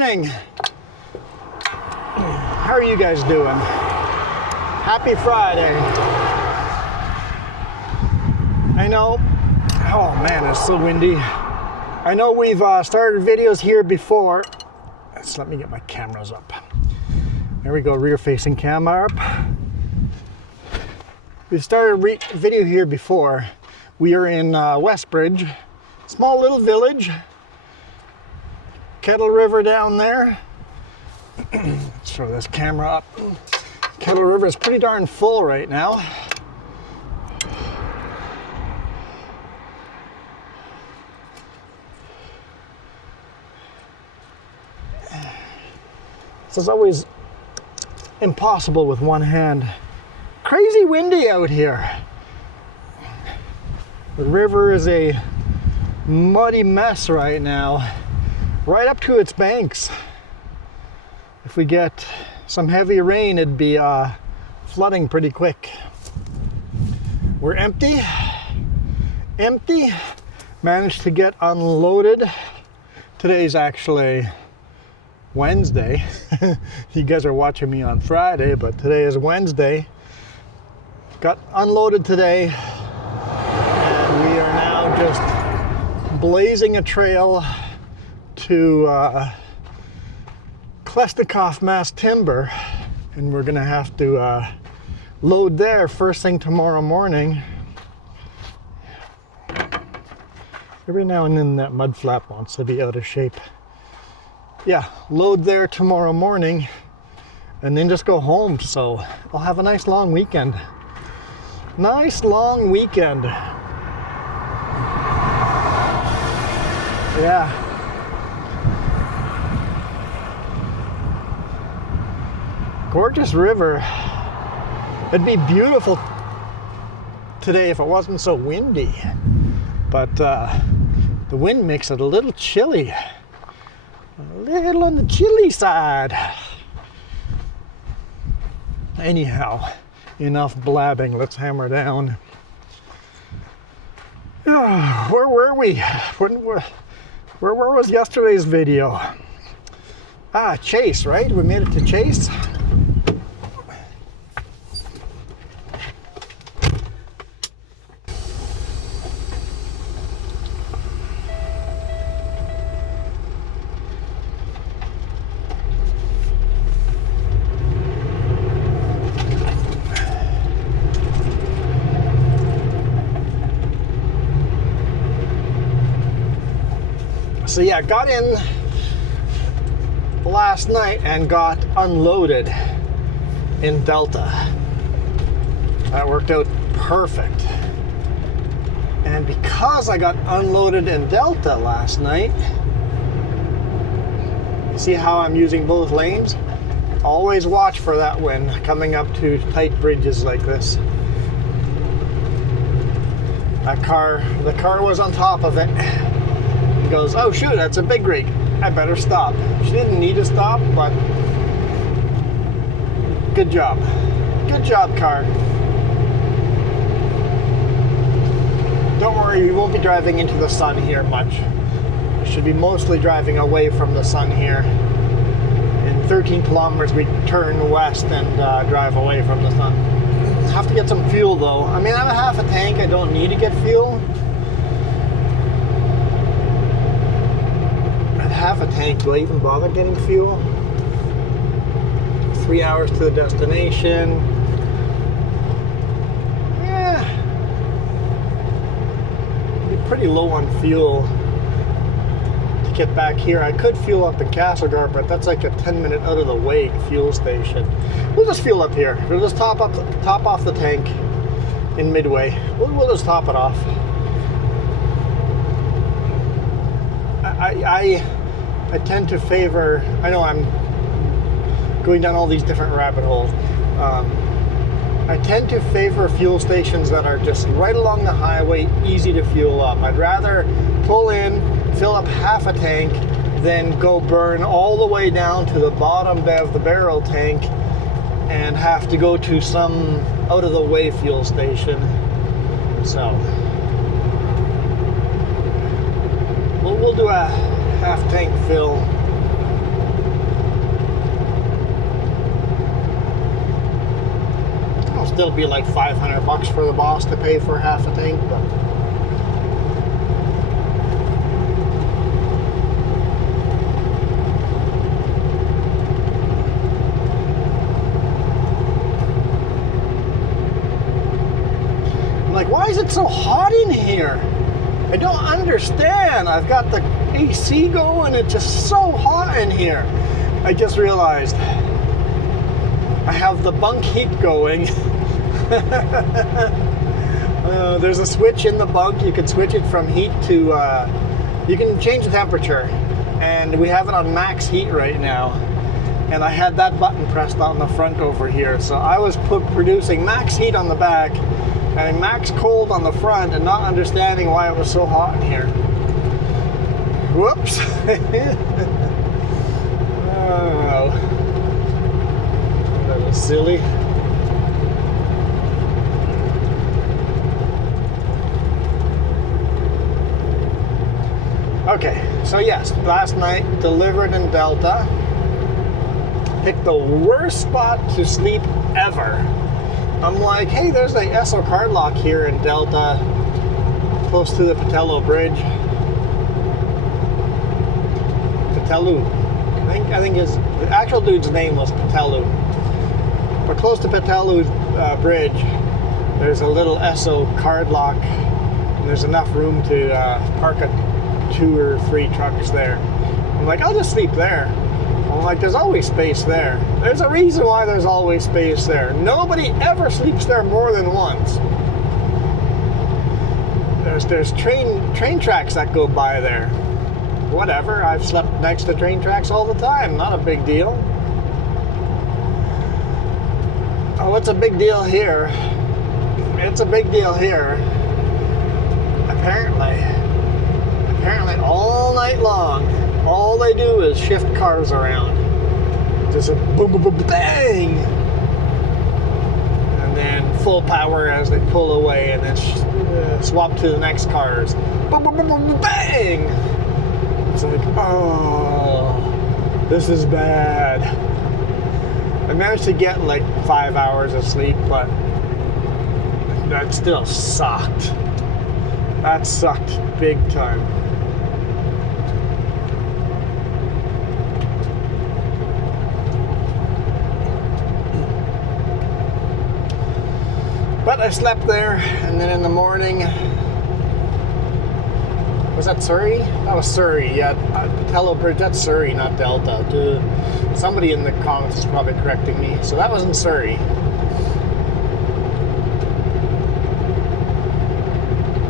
morning. How are you guys doing? Happy Friday. I know, oh man, it's so windy. I know we've started videos here before. Let's let me get my cameras up. There we go, rear facing camera up. We've started a video here before. We are in Westbridge, small little village. Kettle River down there. Let's throw this camera up. Kettle River is pretty darn full right now. This is always impossible with one hand. Crazy windy out here. The river is a muddy mess right now, right up to its banks. If we get some heavy rain, it'd be flooding pretty quick. We're empty. Managed to get unloaded. Today's actually Wednesday. You guys are watching me on Friday, but today is Wednesday. Got unloaded today, and we are now just blazing a trail to Klesnikoff Mass Timber, and we're gonna have to load there first thing tomorrow morning. Every now and then that mud flap wants to be out of shape. Yeah, load there tomorrow morning and then just go home. So I'll have a nice long weekend. Nice long weekend. Yeah. Gorgeous river. It'd be beautiful today if it wasn't so windy. But the wind makes it a little chilly. A little on the chilly side. Anyhow, enough blabbing. Let's hammer down. Where were we? Where was yesterday's video? Chase, right? We made it to Chase. So yeah, got in last night and got unloaded in Delta. That worked out perfect. And because I got unloaded in Delta last night, you see how I'm using both lanes? Always watch for that when coming up to tight bridges like this. The car was on top of it. Goes, oh shoot, that's a big rig, I better stop. She didn't need to stop, but good job car. Don't worry, we won't be driving into the sun here much. We should be mostly driving away from the sun here. In 13 kilometers we turn west and drive away from the sun. Have to get some fuel though. I mean, I have a half a tank, I don't need to get fuel. Half a tank, do I even bother getting fuel? 3 hours to the destination. Yeah. Be pretty low on fuel to get back here. I could fuel up in Castlegar, but that's like a 10-minute out of the way fuel station. We'll just fuel up here. We'll just top off the tank in Midway. We'll just top it off. I tend to favor, I know I'm going down all these different rabbit holes. I tend to favor fuel stations that are just right along the highway, easy to fuel up. I'd rather pull in, fill up half a tank, than go burn all the way down to the bottom of the barrel tank and have to go to some out of the way fuel station. So we'll do a half tank fill still be like $500 for the boss to pay for half a tank. But I'm like, why is it so hot in here? I don't understand. I've got the AC going. It's just so hot in here. I just realized I have the bunk heat going. There's a switch in the bunk. You can switch it from heat to, you can change the temperature. And we have it on max heat right now. And I had that button pressed on the front over here. So I was producing max heat on the back and max cold on the front and not understanding why it was so hot in here. Whoops. Oh, that was silly. Okay, so yes, last night delivered in Delta. Picked the worst spot to sleep ever. I'm like, hey, there's a Esso card lock here in Delta, close to the Patello Bridge. Patello. I think his the actual dude's name was Patello. But close to Patello Bridge, there's a little Esso card lock, and there's enough room to park 2 or 3 trucks there. I'm like, I'll just sleep there. I'm like, there's always space there. There's a reason why there's always space there. Nobody ever sleeps there more than once. There's train tracks that go by there. Whatever, I've slept next to train tracks all the time. Not a big deal. Oh, what's a big deal here? It's a big deal here. Apparently all night long, all they do is shift cars around. Just a boom, boom, boom, bang! And then full power as they pull away, and then swap to the next cars. Boom, boom, boom, boom, bang! It's like, oh, this is bad. I managed to get like 5 hours of sleep, but that still sucked. That sucked big time. But I slept there, and then in the morning, was that Surrey? That was Surrey, yeah. Patello Bridge, that's Surrey, not Delta. Somebody in the comments is probably correcting me. So that was in Surrey.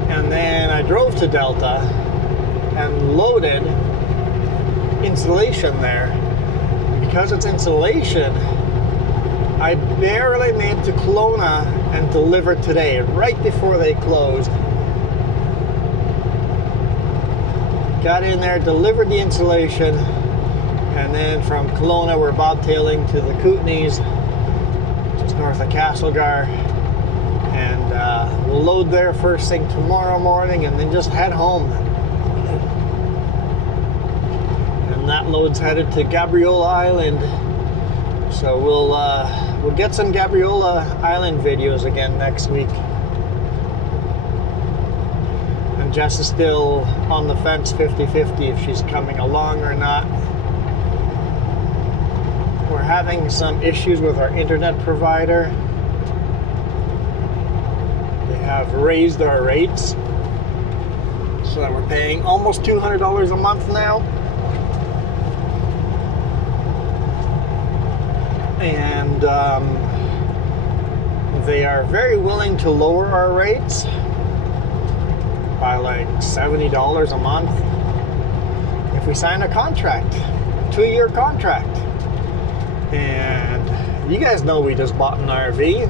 And then I drove to Delta and loaded insulation there. Because it's insulation, I barely made to Kelowna and delivered today, right before they closed. Got in there, delivered the insulation, and then from Kelowna we're bobtailing to the Kootenays, just north of Castlegar, and we'll load there first thing tomorrow morning and then just head home. And that load's headed to Gabriola Island, so we'll get some Gabriola Island videos again next week. And Jess is still on the fence 50-50 if she's coming along or not. We're having some issues with our internet provider. They have raised our rates so that we're paying almost $200 a month now. And they are very willing to lower our rates by like $70 a month if we sign a contract, 2-year contract. And you guys know we just bought an RV.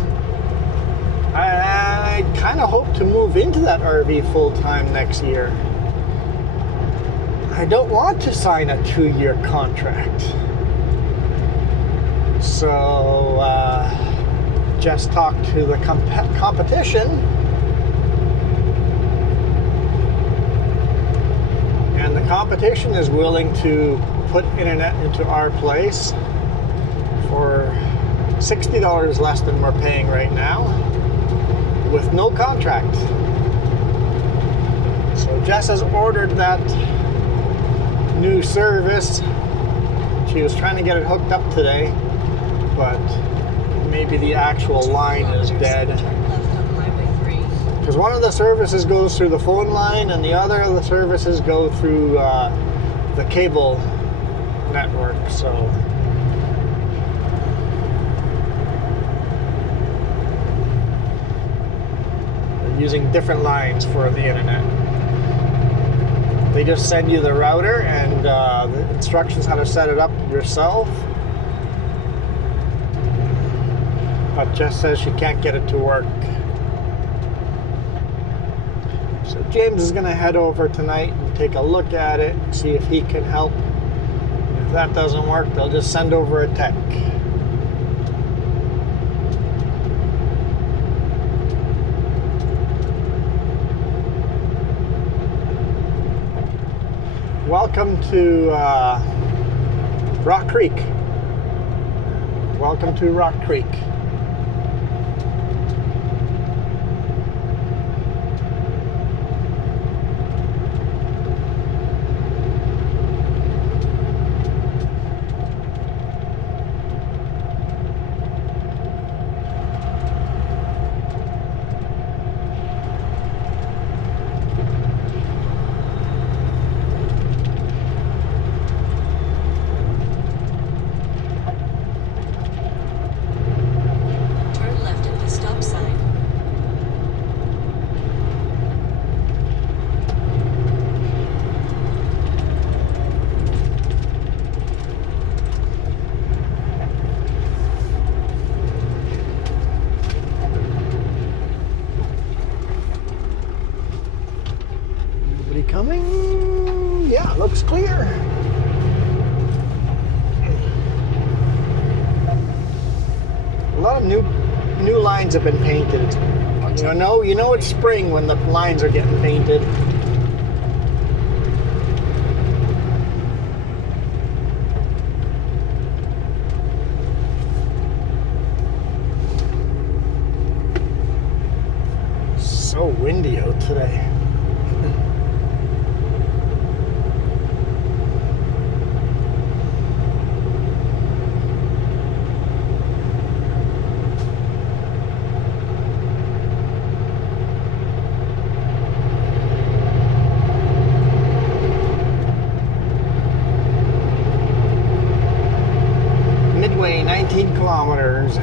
I kind of hope to move into that RV full-time next year. I don't want to sign a 2-year contract. So, just talked to the competition, and the competition is willing to put internet into our place for $60 less than we're paying right now with no contract. So Jess has ordered that new service. She was trying to get it hooked up today, but maybe the actual line is dead. Because one of the services goes through the phone line and the other of the services go through the cable network. So they're using different lines for the internet. They just send you the router and the instructions how to set it up yourself. But Jess says she can't get it to work. So James is going to head over tonight and take a look at it, see if he can help. If that doesn't work, they'll just send over a tech. Welcome to Rock Creek. Welcome to Rock Creek. Coming? Yeah, looks clear. A lot of new lines have been painted. You know it's spring when the lines are getting painted. So windy out today. Midway, 19 kilometers.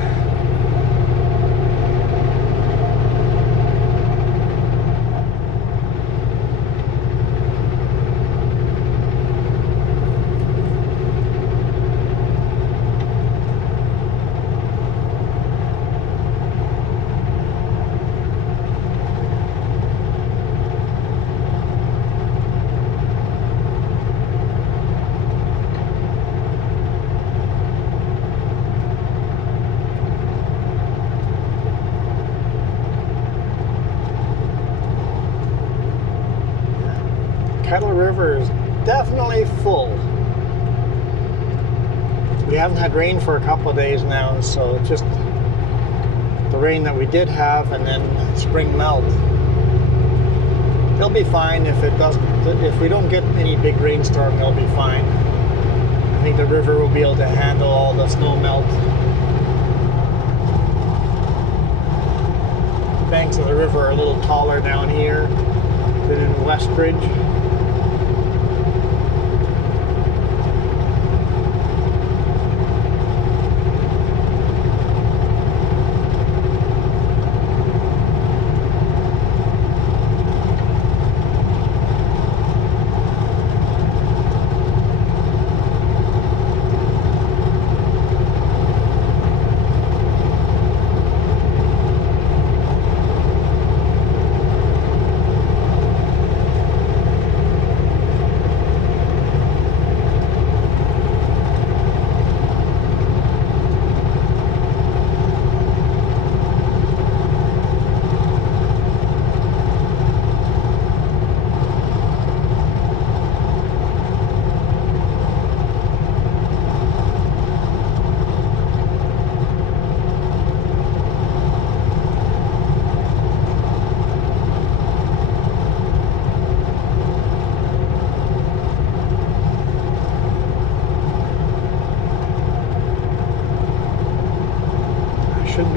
Kettle River is definitely full. We haven't had rain for a couple of days now, so it's just the rain that we did have and then spring melt. They'll be fine if we don't get any big rainstorm, they'll be fine. I think the river will be able to handle all the snow melt. The banks of the river are a little taller down here than in Westbridge.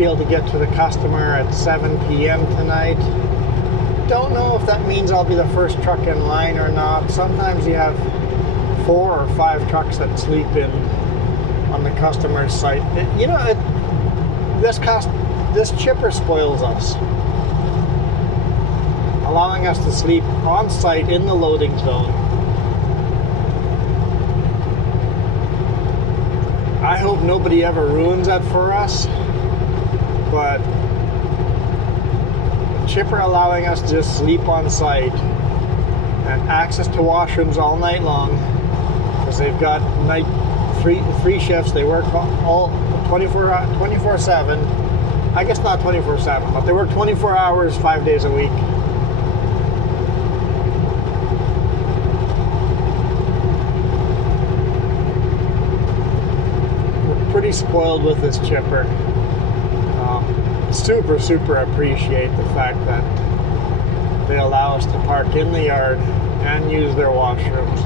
be able to get to the customer at 7 p.m. tonight. Don't know if that means I'll be the first truck in line or not. Sometimes you have 4 or 5 trucks that sleep in on the customer's site. This chipper spoils us, allowing us to sleep on site in the loading zone. I hope nobody ever ruins that for us, but chipper allowing us to just sleep on site and access to washrooms all night long, because they've got three shifts. They work all 24/7. I guess not 24/7, but they work 24 hours, 5 days a week. We're pretty spoiled with this chipper. Super appreciate the fact that they allow us to park in the yard and use their washrooms.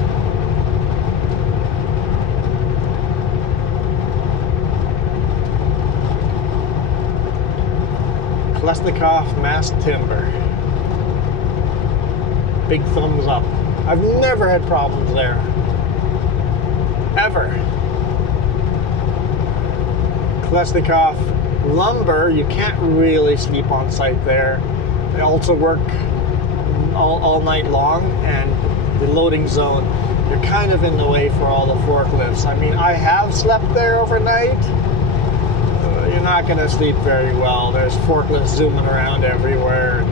Klesnikov mass timber. Big thumbs up. I've never had problems there. Ever. Klesnikov lumber, you can't really sleep on site there. They also work all night long, and the loading zone, you're kind of in the way for all the forklifts. I mean, I have slept there overnight. You're not going to sleep very well. There's forklifts zooming around everywhere.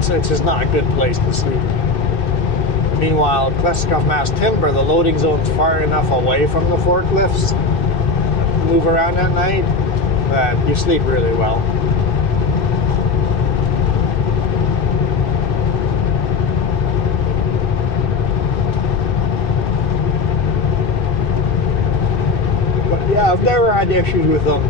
So it's just not a good place to sleep. Meanwhile, Klesnikov mass timber, the loading zone's far enough away from the forklifts, move around at night, that you sleep really well. But yeah, I've never had issues with them.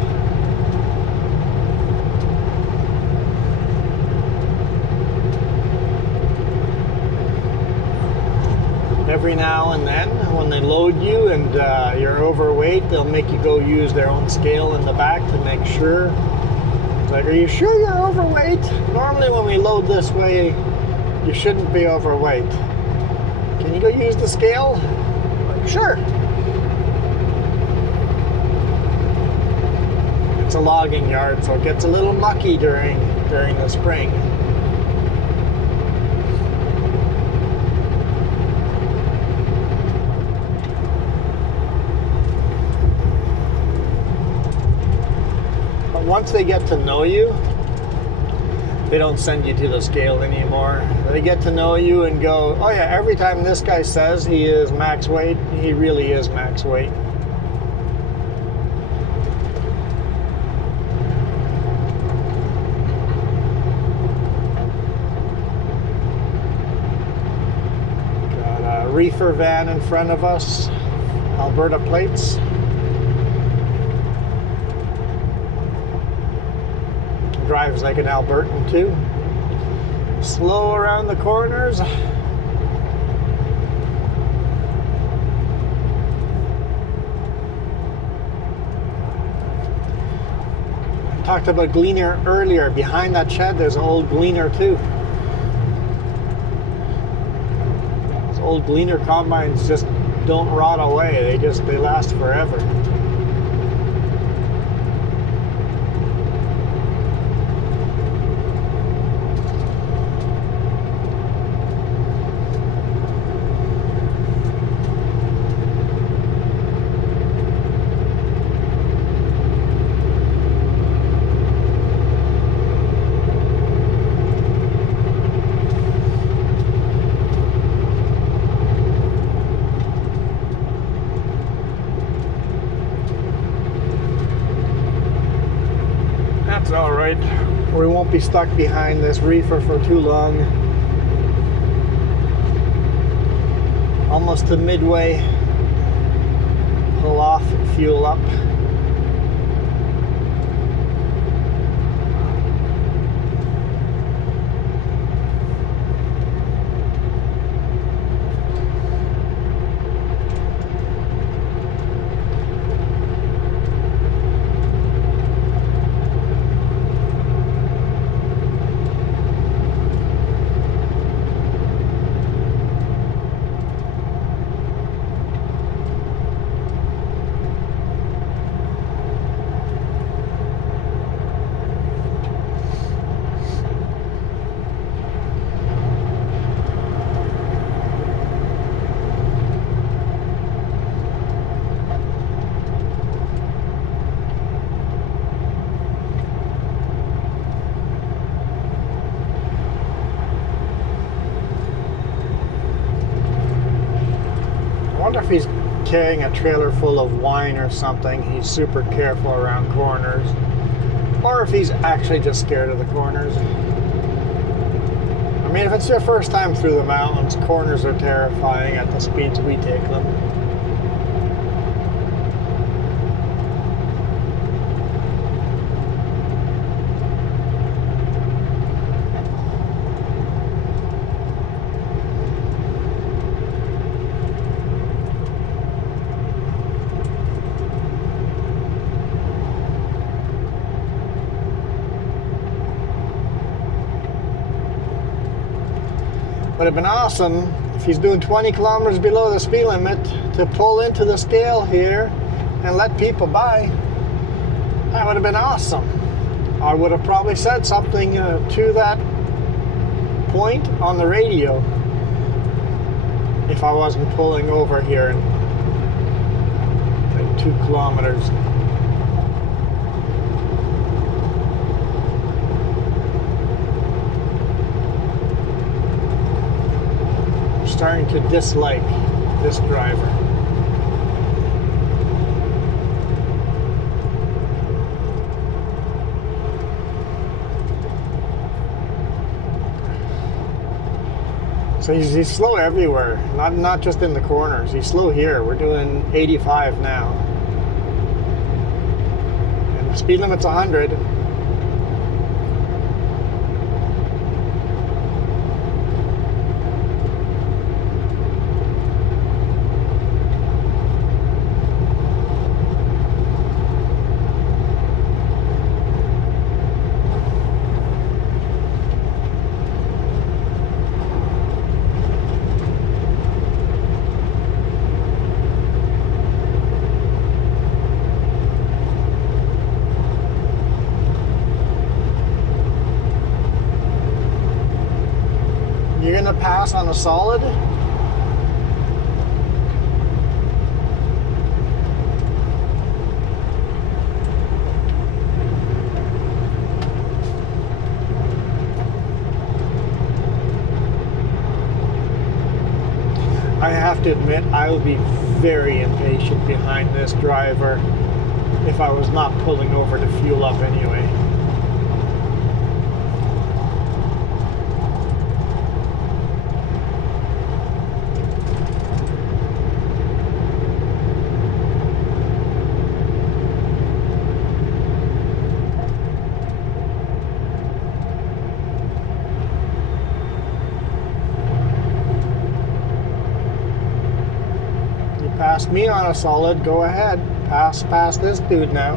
Every now and then, when they load you and you're overweight, they'll make you go use their own scale in the back to make sure. It's like, are you sure you're overweight? Normally when we load this way, you shouldn't be overweight. Can you go use the scale? Like, sure. It's a logging yard, so it gets a little mucky during the spring. Once they get to know you, they don't send you to the scale anymore. They get to know you and go, oh yeah, every time this guy says he is max weight, he really is max weight. Got a reefer van in front of us, Alberta plates. Drives like an Albertan too. Slow around the corners. I talked about gleaner earlier. Behind that shed there's an old gleaner too. Those old gleaner combines just don't rot away. They last forever. All right, we won't be stuck behind this reefer for too long. Almost to Midway. Pull off, fuel up. he's carrying a trailer full of wine or something, he's super careful around corners. Or if he's actually just scared of the corners. I mean, if it's your first time through the mountains, corners are terrifying at the speeds we take them. Would have been awesome if he's doing 20 kilometers below the speed limit to pull into the scale here and let people by. That would have been awesome. I would have probably said something to that point on the radio if I wasn't pulling over here in like 2 kilometers. Starting to dislike this driver. So he's slow everywhere, not just in the corners. He's slow here. We're doing 85 now. And the speed limit's 100. You're gonna pass on a solid? I have to admit, I would be very impatient behind this driver if I was not pulling over to fuel up anyway. Passed me on a solid, go ahead. Pass past this dude now.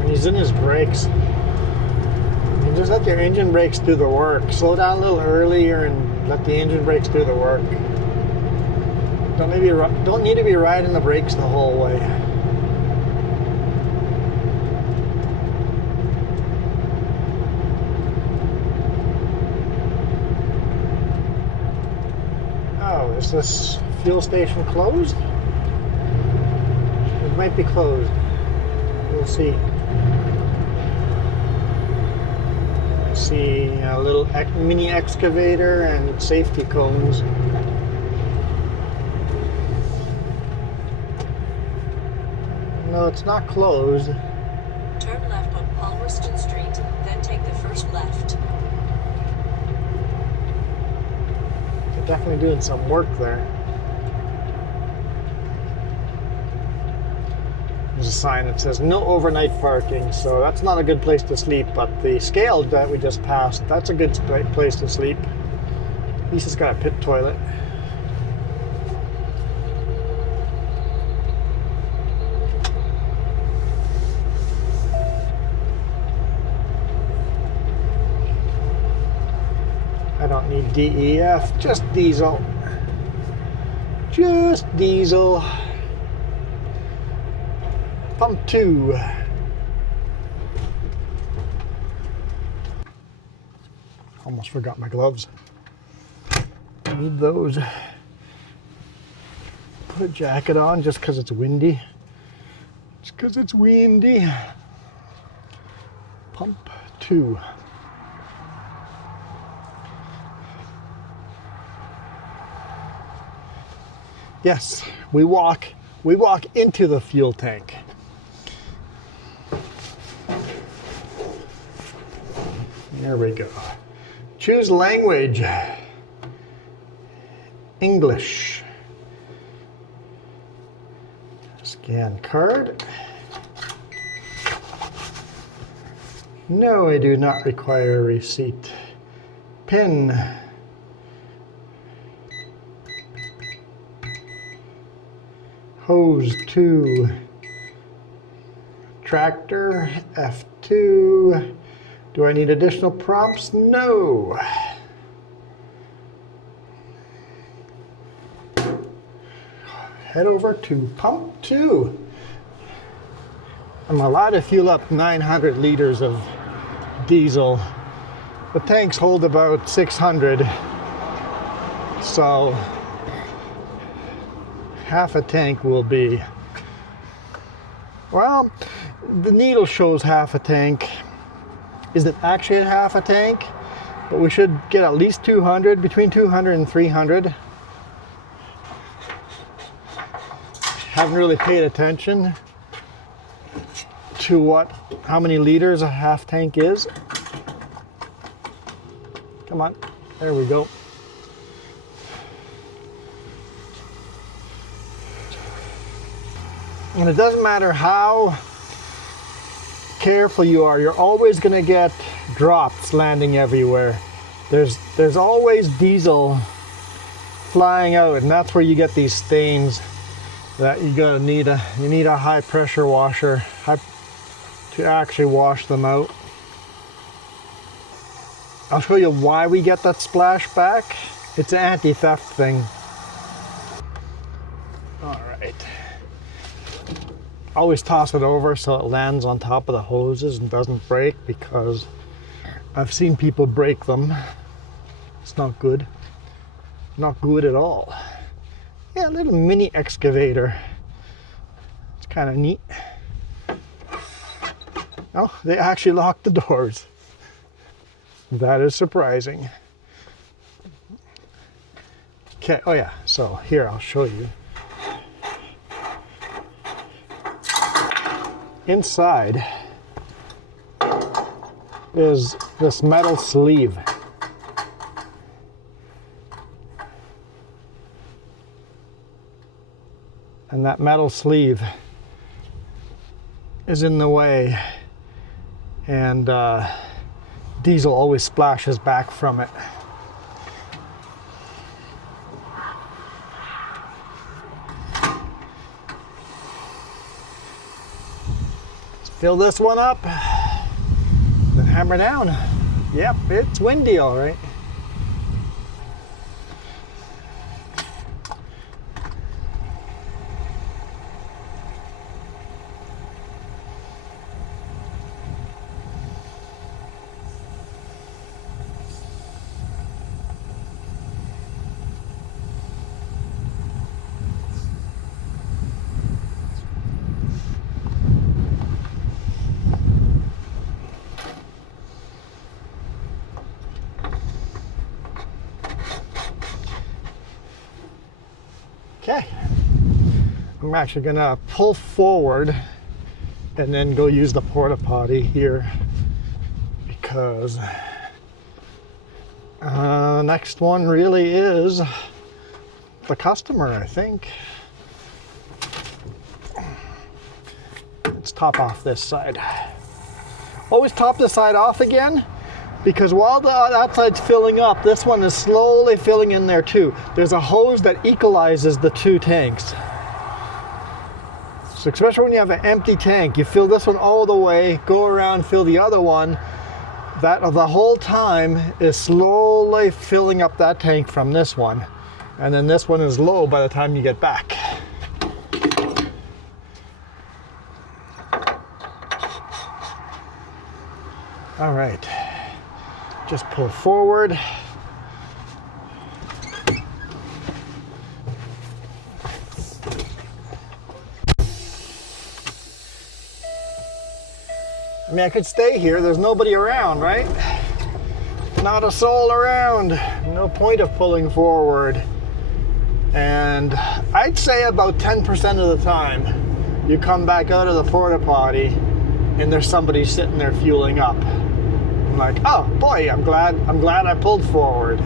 And he's in his brakes. Just let your engine brakes do the work. Slow down a little earlier and let the engine brakes do the work. Don't need to be riding the brakes the whole way. Oh, is this fuel station closed? It might be closed. We'll see. See a little mini excavator and safety cones. No, it's not closed. Turn left on Palmerston Street, then take the first left. They're definitely doing some work there. There's a sign that says no overnight parking, so that's not a good place to sleep, but the scale that we just passed, that's a good place to sleep. At least it's got a pit toilet. I don't need DEF, just diesel. Just diesel. Pump 2. Almost forgot my gloves. Need those. Put a jacket on just because it's windy. Just because it's windy. Pump 2. Yes, we walk into the fuel tank. There we go. Choose language. English. Scan card. No, I do not require a receipt. PIN. Hose 2. Tractor F2. Do I need additional prompts? No. Head over to pump 2. I'm allowed to fuel up 900 liters of diesel. The tanks hold about 600. So half a tank will be, well, the needle shows half a tank. Is it actually at half a tank? But we should get at least 200, between 200 and 300. Haven't really paid attention to how many liters a half tank is. Come on, there we go. And it doesn't matter how careful you are, you're always going to get drops landing everywhere. There's always diesel flying out, and that's where you get these stains that you need a high pressure washer to actually wash them out. I'll show you why we get that splashback. It's an anti-theft thing. All right. Always toss it over so it lands on top of the hoses and doesn't break, because I've seen people break them. It's not good. Not good at all. Yeah, a little mini excavator. It's kind of neat. Oh, they actually locked the doors. That is surprising. Okay, oh yeah, so here I'll show you. Inside is this metal sleeve. And that metal sleeve is in the way, and diesel always splashes back from it. Fill this one up, then hammer down. Yep, it's windy all right. Okay, I'm actually gonna pull forward and then go use the porta potty here, because next one really is the customer, I think. Let's top off this side. Always top this side off again, because while that side's filling up, this one is slowly filling in there too. There's a hose that equalizes the two tanks. So especially when you have an empty tank, you fill this one all the way, go around, fill the other one. That the whole time is slowly filling up that tank from this one. And then this one is low by the time you get back. All right. Just pull forward. I mean, I could stay here. There's nobody around, right? Not a soul around. No point of pulling forward. And I'd say about 10% of the time, you come back out of the porta potty and there's somebody sitting there fueling up. I'm like, oh boy, I'm glad I pulled forward.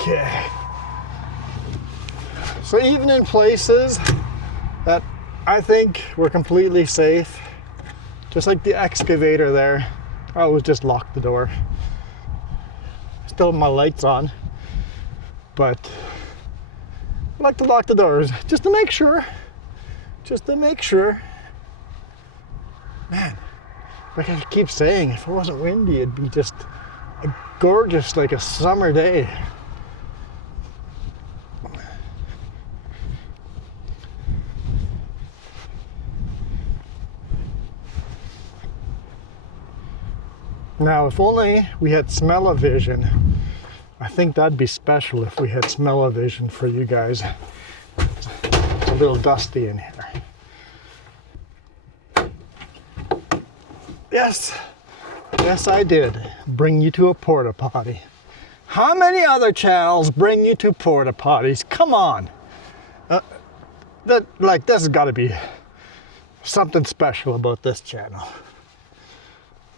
Okay. So even in places that I think we're completely safe, just like the excavator there, I always just lock the door. Still have my lights on, but I like to lock the doors just to make sure. Just to make sure. Man, like I keep saying, if it wasn't windy, it'd be just a gorgeous, like a summer day. Now, if only we had smell-o-vision. I think that'd be special if we had smell-o-vision for you guys. It's a little dusty in here. Yes, yes I did bring you to a porta potty. How many other channels bring you to porta potties? Come on. There's gotta be something special about this channel.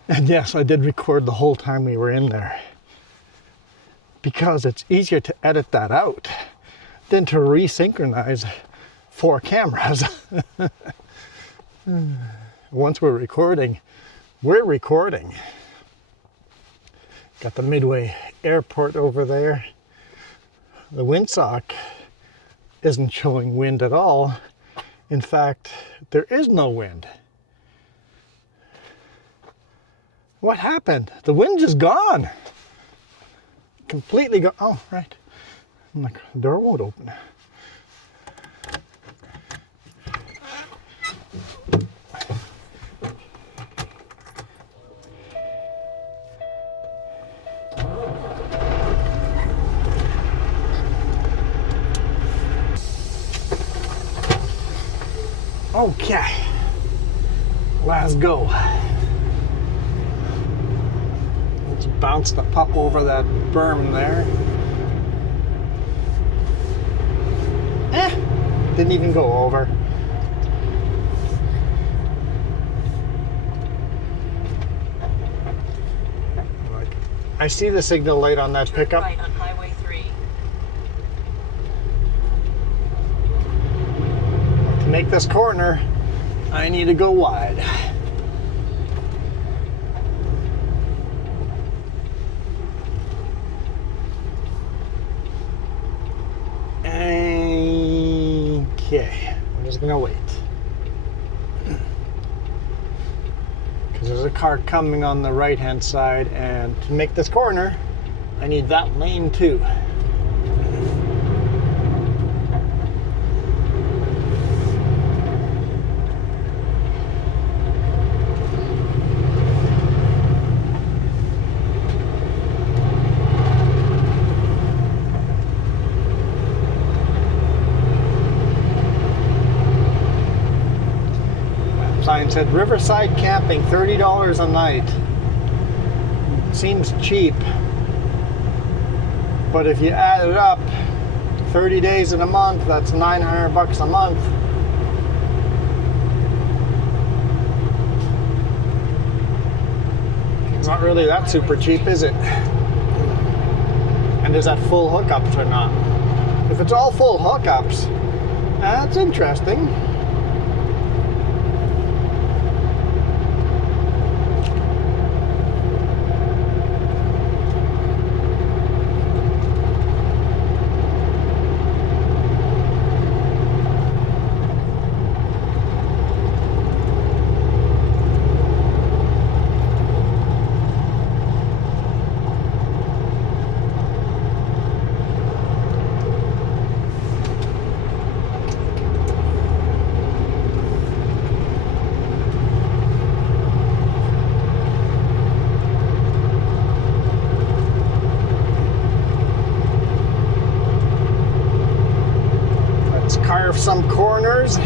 And yes, I did record the whole time we were in there, because it's easier to edit that out than to resynchronize 4 cameras. Once we're recording, we're recording. Got the Midway airport over there. The windsock isn't showing wind at all. In fact, there is no wind. What happened? The wind just gone. Completely gone. Oh, right. I'm like, the door won't open. Okay. Let's go. Bounce the pup over that berm there. Didn't even go over. I see the signal light on that pickup. Right on Highway 3. To make this corner, I need to go wide. Okay, I'm just gonna wait. Because there's a car coming on the right hand side, and to make this corner, I need that lane too. Sign said Riverside camping, $30 a night. Seems cheap, but if you add it up, 30 days in a month, that's $900 a month. It's not really that super cheap, is it? And is that full hookups or not? If it's all full hookups, that's interesting. carve some corners,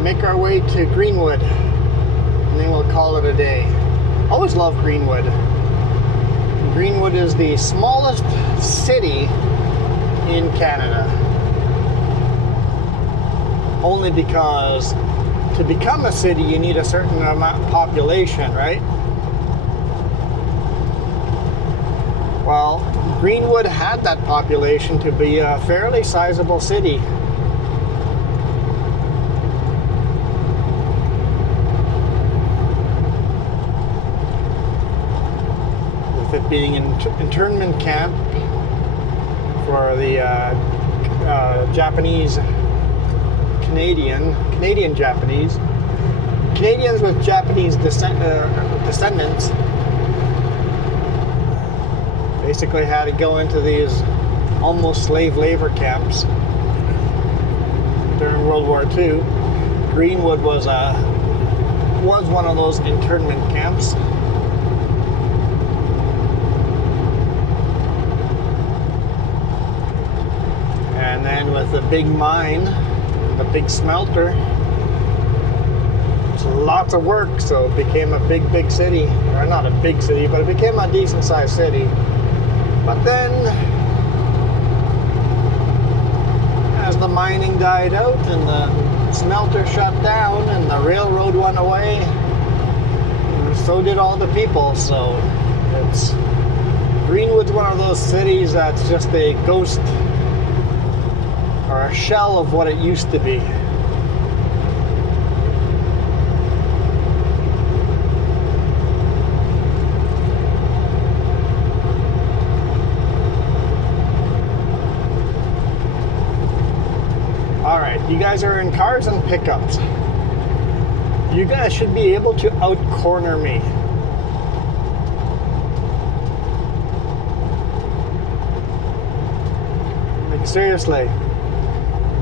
make our way to Greenwood, and then we'll call it a day. Always love Greenwood. Greenwood is the smallest city in Canada. Only because to become a city you need a certain amount of population, right? Well, Greenwood had that population to be a fairly sizable city. With it being an internment camp for the Japanese Canadian Japanese. Canadians with Japanese descendants basically had to go into these almost slave labor camps during World War II. Greenwood was one of those internment camps. And then with the big mine, the big smelter, it's lots of work, so it became a big city. Or not a big city, but it became a decent sized city. But then, as the mining died out and the smelter shut down and the railroad went away, so did all the people. So it's Greenwood's one of those cities that's just a ghost or a shell of what it used to be. Alright, you guys are in cars and pickups. You guys should be able to out-corner me. Like, seriously.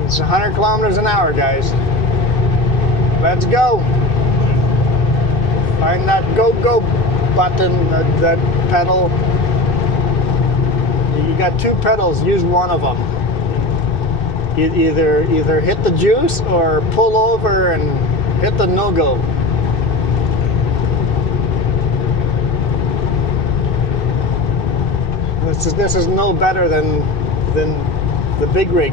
It's 100 kilometers an hour, guys. Let's go. Find that go button, that pedal. You got two pedals, use one of them. Either hit the juice or pull over and hit the no-go. This is no better than the big rig.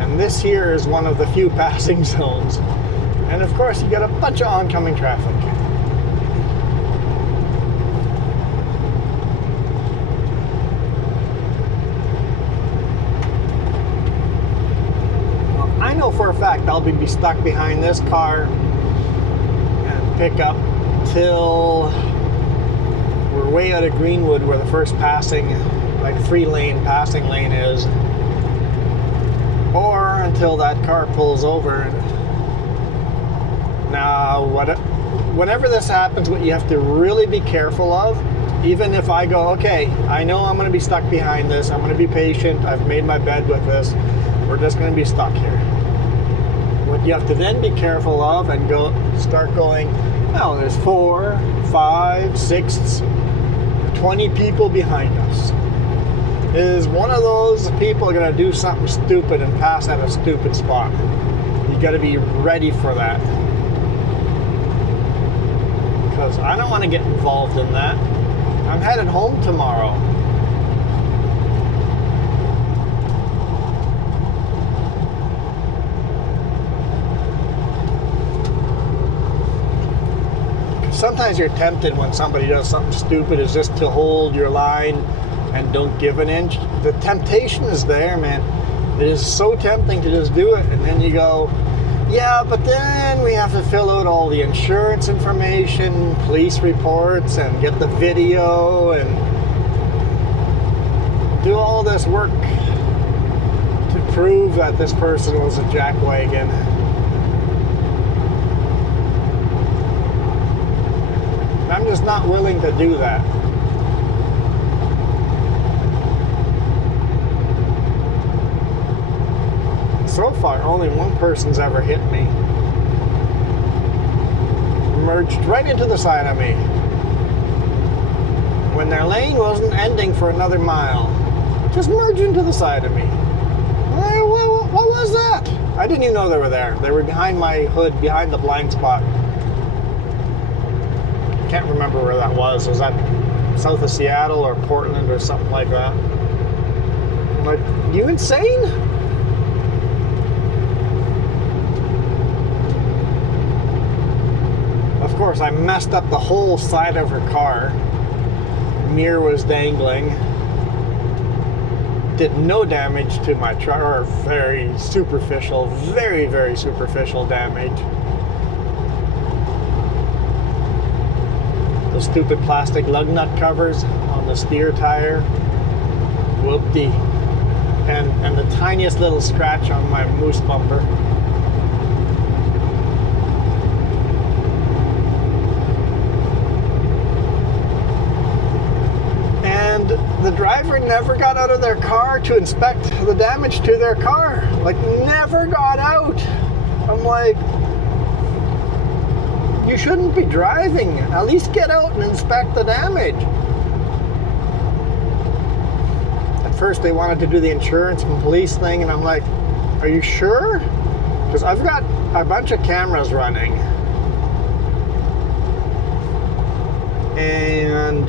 And this here is one of the few passing zones. And of course, you got a bunch of oncoming traffic. Well, I know for a fact I'll be stuck behind this car and pick up till we're way out of Greenwood, where the first passing, like 3-lane passing lane is, or until that car pulls over. Now, whenever this happens, what you have to really be careful of, even if I go, okay, I know I'm going to be stuck behind this, I'm going to be patient, I've made my bed with this, we're just going to be stuck here. What you have to then be careful of and start going, oh, there's 4, 5, 6, 20 people behind us. Is one of those people going to do something stupid and pass at a stupid spot? You got to be ready for that. Because I don't want to get involved in that. I'm headed home tomorrow. Sometimes you're tempted when somebody does something stupid, is just to hold your line and don't give an inch. The temptation is there, man. It is so tempting to just do it, and then you go, yeah, but then we have to fill out all the insurance information, police reports, and get the video, and do all this work to prove that this person was a jackwagon. I'm just not willing to do that. So far, only one person's ever hit me. merged right into the side of me when their lane wasn't ending for another mile. Just merged into the side of me. What was that? I didn't even know they were there. They were behind my hood, behind the blind spot. Can't remember where that was. Was that south of Seattle or Portland or something like that? I'm like, you insane? Of course, I messed up the whole side of her car. Mirror was dangling. Did no damage to my truck, or very superficial, very, very superficial damage. The stupid plastic lug nut covers on the steer tire. Whoop-dee. And the tiniest little scratch on my moose bumper. And the driver never got out of their car to inspect the damage to their car. Like, never got out. I'm like, you shouldn't be driving. At least get out and inspect the damage. At first they wanted to do the insurance and police thing, and I'm like, are you sure? Because I've got a bunch of cameras running. And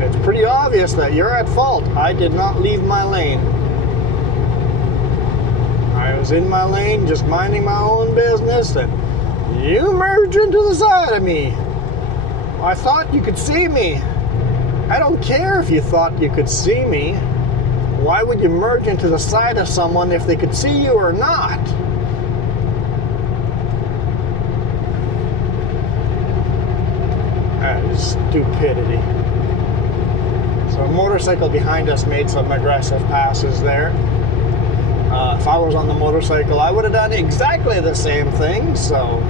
it's pretty obvious that you're at fault. I did not leave my lane. I was in my lane, just minding my own business, and you merged into the side of me. I thought you could see me. I don't care if you thought you could see me. Why would you merge into the side of someone if they could see you or not? That is stupidity. So a motorcycle behind us made some aggressive passes there. If I was on the motorcycle, I would have done exactly the same thing. So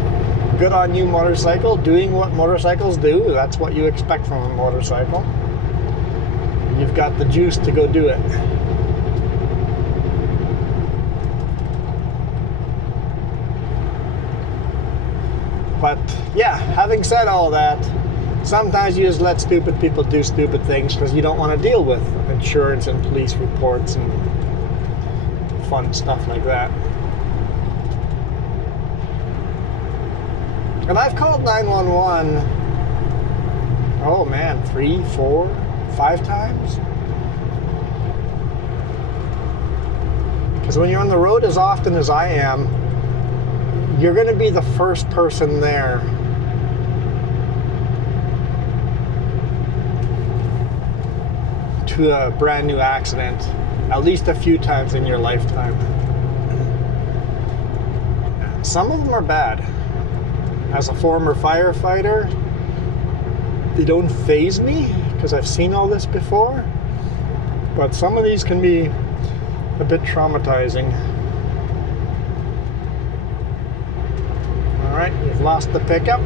good on you, motorcycle, doing what motorcycles do. That's what you expect from a motorcycle. You've got the juice to go do it. But yeah, having said all that, sometimes you just let stupid people do stupid things because you don't want to deal with insurance and police reports and fun stuff like that. And I've called 911, oh man, 3, 4, 5 times. Because when you're on the road as often as I am, you're going to be the first person there. To a brand new accident, at least a few times in your lifetime. Some of them are bad. As a former firefighter, they don't faze me because I've seen all this before. But some of these can be a bit traumatizing. All right, we've lost the pickup.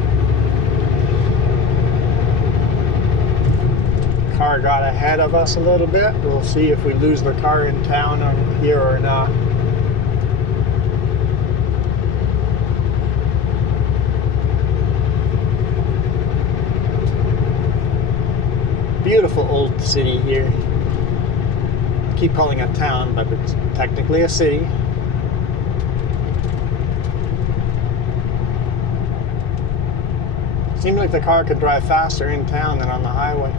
Car got ahead of us a little bit. We'll see if we lose the car in town on here or not. Beautiful old city here. I keep calling it town, but it's technically a city. Seems like the car could drive faster in town than on the highway.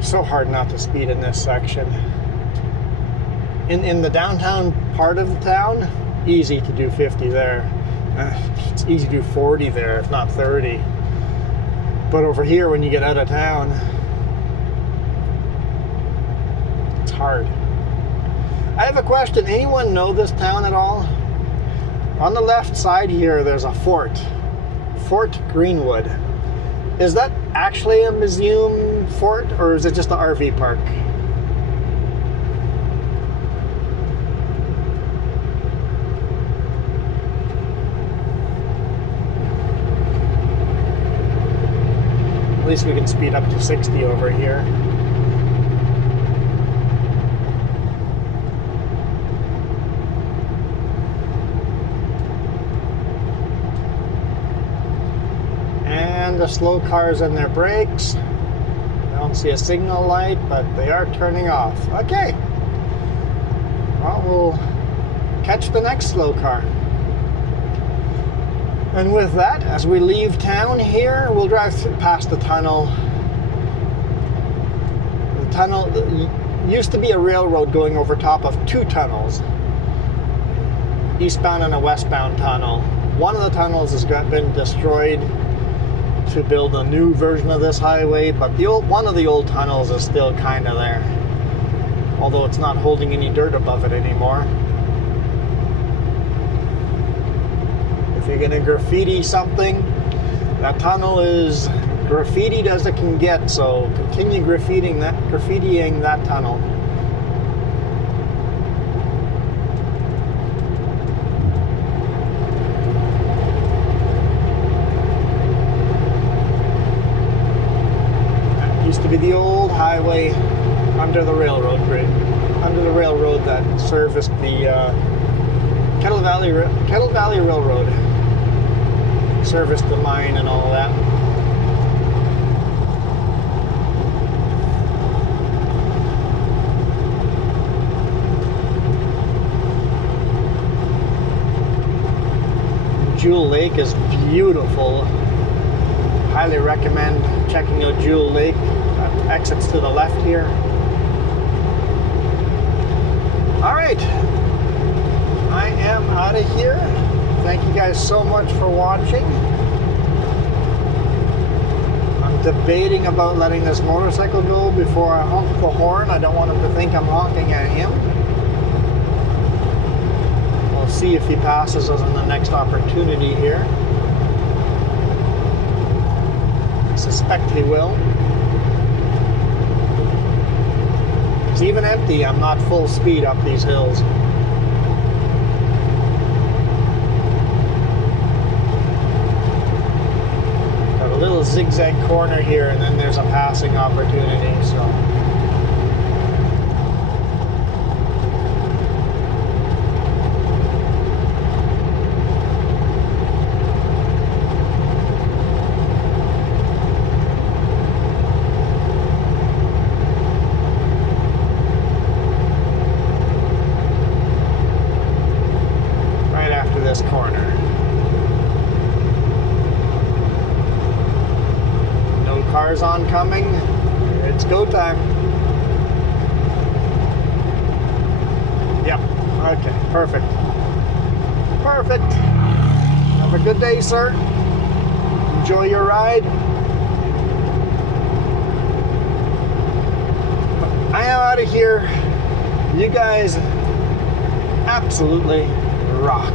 So hard not to speed in this section. In the downtown part of the town, easy to do 50 there. It's easy to do 40 there, if not 30. But over here, when you get out of town, it's hard. I have a question. Anyone know this town at all? On the left side here, there's a fort. Fort Greenwood. Is that actually a museum fort, or is it just the RV park? At least we can speed up to 60 over here. And the slow cars and their brakes. I don't see a signal light, but they are turning off. Okay. Well, we'll catch the next slow car. And with that, as we leave town here, we'll drive past the tunnel. The tunnel used to be a railroad going over top of two tunnels. Eastbound and a westbound tunnel. One of the tunnels has been destroyed to build a new version of this highway, but one of the old tunnels is still kind of there. Although it's not holding any dirt above it anymore. If you're gonna graffiti something, that tunnel is graffitied as it can get, so continue graffitiing that tunnel. That used to be the old highway under the railroad bridge, under the railroad that serviced the Kettle Valley Railroad. Serviced the mine and all that. Jewel Lake is beautiful. Highly recommend checking out Jewel Lake. Exits to the left here. All right, I am out of here. Thank you guys so much for watching. I'm debating about letting this motorcycle go before I honk the horn. I don't want him to think I'm honking at him. We'll see if he passes us on the next opportunity here. I suspect he will. It's even empty. I'm not full speed up these hills. A little zigzag corner here, and then there's a passing opportunity. So right after this corner. Cars oncoming. It's go time. Yep. Okay. Perfect. Perfect. Have a good day, sir. Enjoy your ride. I am out of here. You guys absolutely rock.